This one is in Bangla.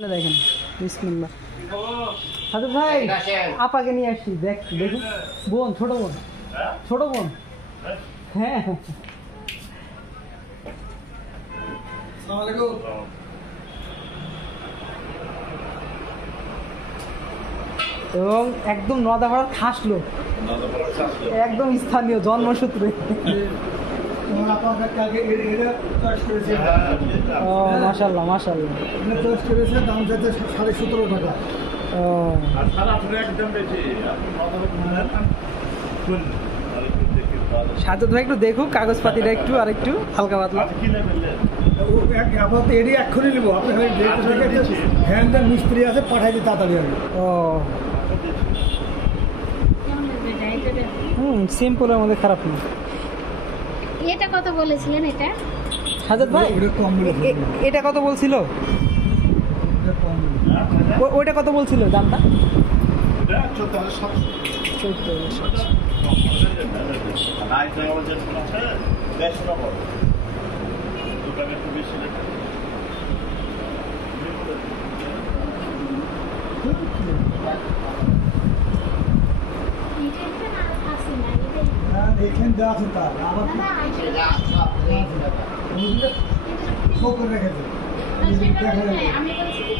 দেখেন বিসমিল্লাহ। সাদু ভাই আপাকে নিয়ে আসছি, দেখুন বোন, ছোট বোন, ছোট বোন। হ্যাঁ এবং একদম নদাপাড়ার খাস লোক, একদম স্থানীয় জন্মসূত্রে। মাশাআল্লাহ মাশাআল্লাহ, দাম যাচ্ছে 17.5 টাকা। সাজদ ভাই একটু দেখুক কাগজপাতিটা একটু আর একটু হালকা পাতলা। এক্ষুনি নেবো, আপনি হ্যান্ডেল মিস্ত্রি আছে, পাঠাই দিই তাড়াতাড়ি। ও সিম্পলের মধ্যে খারাপ না। এটা কত বলেছিলেন? এটা সাজদ ভাই এটা কত বলছিল? ওইটা কত বলছিল দামটা? 14,700। দেখেন যা আছে তার আবার রেখেছে। আমি বলছি কি